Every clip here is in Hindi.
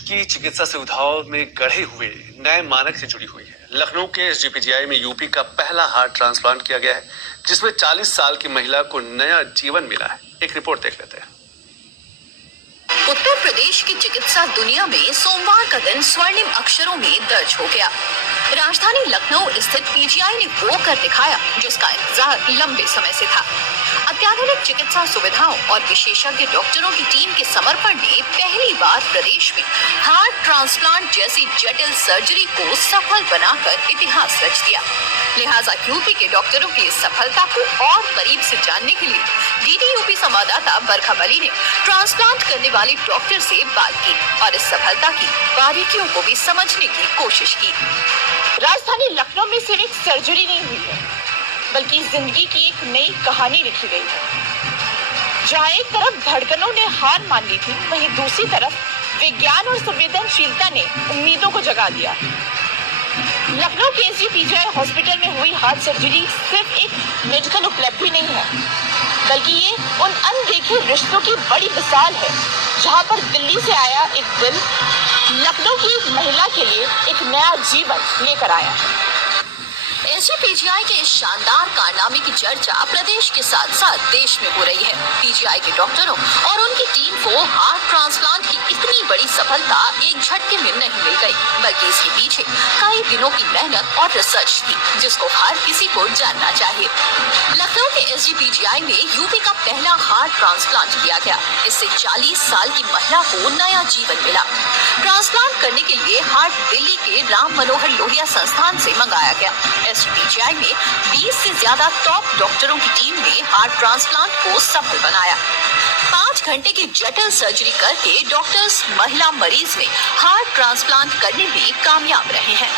की चिकित्सा सुविधाओं में गढ़े हुए नए मानक से जुड़ी हुई है। लखनऊ के एसजीपीजीआई में यूपी का पहला हार्ट ट्रांसप्लांट किया गया है, जिसमें 40 साल की महिला को नया जीवन मिला है। एक रिपोर्ट देख लेते हैं। उत्तर प्रदेश की चिकित्सा दुनिया में सोमवार का दिन स्वर्णिम अक्षरों में दर्ज हो गया। राजधानी लखनऊ स्थित पीजीआई ने वो कर दिखाया जिसका इंतजार लंबे समय से था। अत्याधुनिक चिकित्सा सुविधाओं और विशेषज्ञ डॉक्टरों की टीम के समर्पण ने पहली बार प्रदेश में हार्ट ट्रांसप्लांट जैसी जटिल सर्जरी को सफल बनाकर इतिहास रच दिया। लिहाजा यूपी के डॉक्टरों की इस सफलता को और करीब से जानने के लिए डीडी संवाददाता बरखा बली ने ट्रांसप्लांट करने वाले डॉक्टर से बात की और इस सफलता की बारीकियों को भी समझने की कोशिश की। राजधानी लखनऊ में सिर्फ एक सर्जरी नहीं हुई है, बल्कि जिंदगी की एक नई कहानी लिखी गई है। जहाँ एक तरफ धड़कनों ने हार मान ली थी, वहीं दूसरी तरफ विज्ञान और संवेदनशीलता ने उम्मीदों को जगा दिया। लखनऊ के एसजीपीजीआई हॉस्पिटल में हुई हार्ट सर्जरी सिर्फ एक मेडिकल उपलब्धि नहीं है, बल्कि ये उन अनदेखे रिश्तों की बड़ी मिसाल है, जहाँ पर दिल्ली से आया एक दिल लखनऊ की एक महिला के लिए एक नया जीवन लेकर आया है। एसजीपीजीआई के इस शानदार कारनामे की चर्चा प्रदेश के साथ साथ देश में हो रही है। पीजीआई के डॉक्टरों और उनकी टीम को हार्ट ट्रांसप्लांट की इतनी बड़ी सफलता एक झटके में नहीं मिल गई, बल्कि इसके पीछे कई दिनों की मेहनत और रिसर्च थी, जिसको हर किसी को जानना चाहिए। लखनऊ के एसजीपीजीआई में यूपी का पहला हार्ट ट्रांसप्लांट किया गया। इससे 40 साल की महिला को नया जीवन मिला। ट्रांसप्लांट करने के लिए हार्ट दिल्ली के राम मनोहर लोहिया संस्थान से मंगाया गया। एसजीपीजीआई में 20 से ज्यादा टॉप डॉक्टरों की टीम ने हार्ट ट्रांसप्लांट को सफल बनाया। 5 घंटे की जटिल सर्जरी करके डॉक्टर्स महिला मरीज में हार्ट ट्रांसप्लांट करने में कामयाब रहे हैं।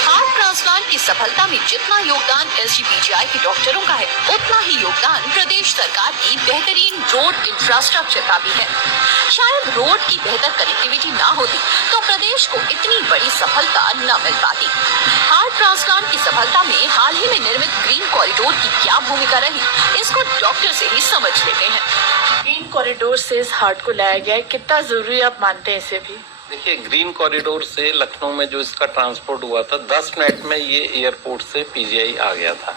हार्ट ट्रांसप्लांट की सफलता में जितना योगदान एसजीपीजीआई के डॉक्टरों का है, उतना ही योगदान प्रदेश सरकार की बेहतरीन रोड इंफ्रास्ट्रक्चर का भी है। शायद रोड की बेहतर कनेक्टिविटी ना होती तो प्रदेश को इतनी बड़ी सफलता न मिल पाती। हार्ट ट्रांसप्लांट की सफलता में हाल ही में निर्मित ग्रीन कॉरिडोर की क्या भूमिका रही, इसको डॉक्टर से ही समझ लेते हैं। ग्रीन कॉरिडोर से इस हार्ट को लाया गया है, कितना जरूरी आप मानते हैं इसे भी? देखिए, ग्रीन कॉरिडोर से लखनऊ में जो इसका ट्रांसपोर्ट हुआ था, 10 मिनट में ये एयरपोर्ट से पीजीआई आ गया था।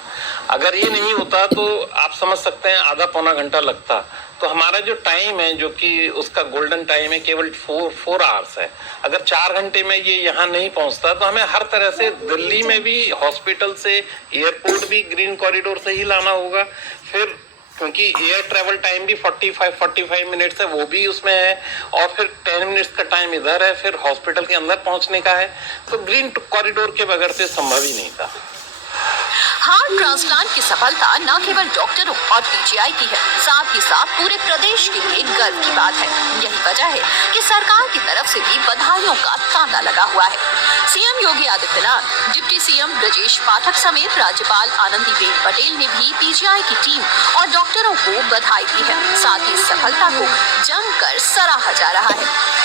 अगर ये नहीं होता तो आप समझ सकते हैं आधा पौना घंटा लगता। तो हमारा जो टाइम है, जो कि उसका गोल्डन टाइम है, केवल 4 आवर्स है। अगर 4 घंटे में ये यहाँ नहीं पहुँचता तो हमें हर तरह से दिल्ली में भी हॉस्पिटल से एयरपोर्ट भी ग्रीन कॉरिडोर से ही लाना होगा। फिर क्योंकि एयर ट्रेवल टाइम भी 45 मिनट्स है, वो भी उसमें है, और फिर 10 मिनट्स का टाइम इधर है, फिर हॉस्पिटल के अंदर पहुंचने का है। तो ग्रीन कॉरिडोर के बगैर से संभव ही नहीं था। हार्ट ट्रांसप्लांट की सफलता न केवल डॉक्टरों और पीजीआई की है, साथ ही साथ पूरे प्रदेश के लिए गर्व की बात है। यही वजह है कि सरकार की तरफ से भी बधाइयों का तांता लगा हुआ है। CM Yogi Adityanath, deputy CM Brajesh Pathak समेत राज्यपाल आनंदीबेन पटेल ने भी पीजीआई की टीम और डॉक्टरों को बधाई दी है। साथ ही इस सफलता को जमकर सराहा जा रहा है।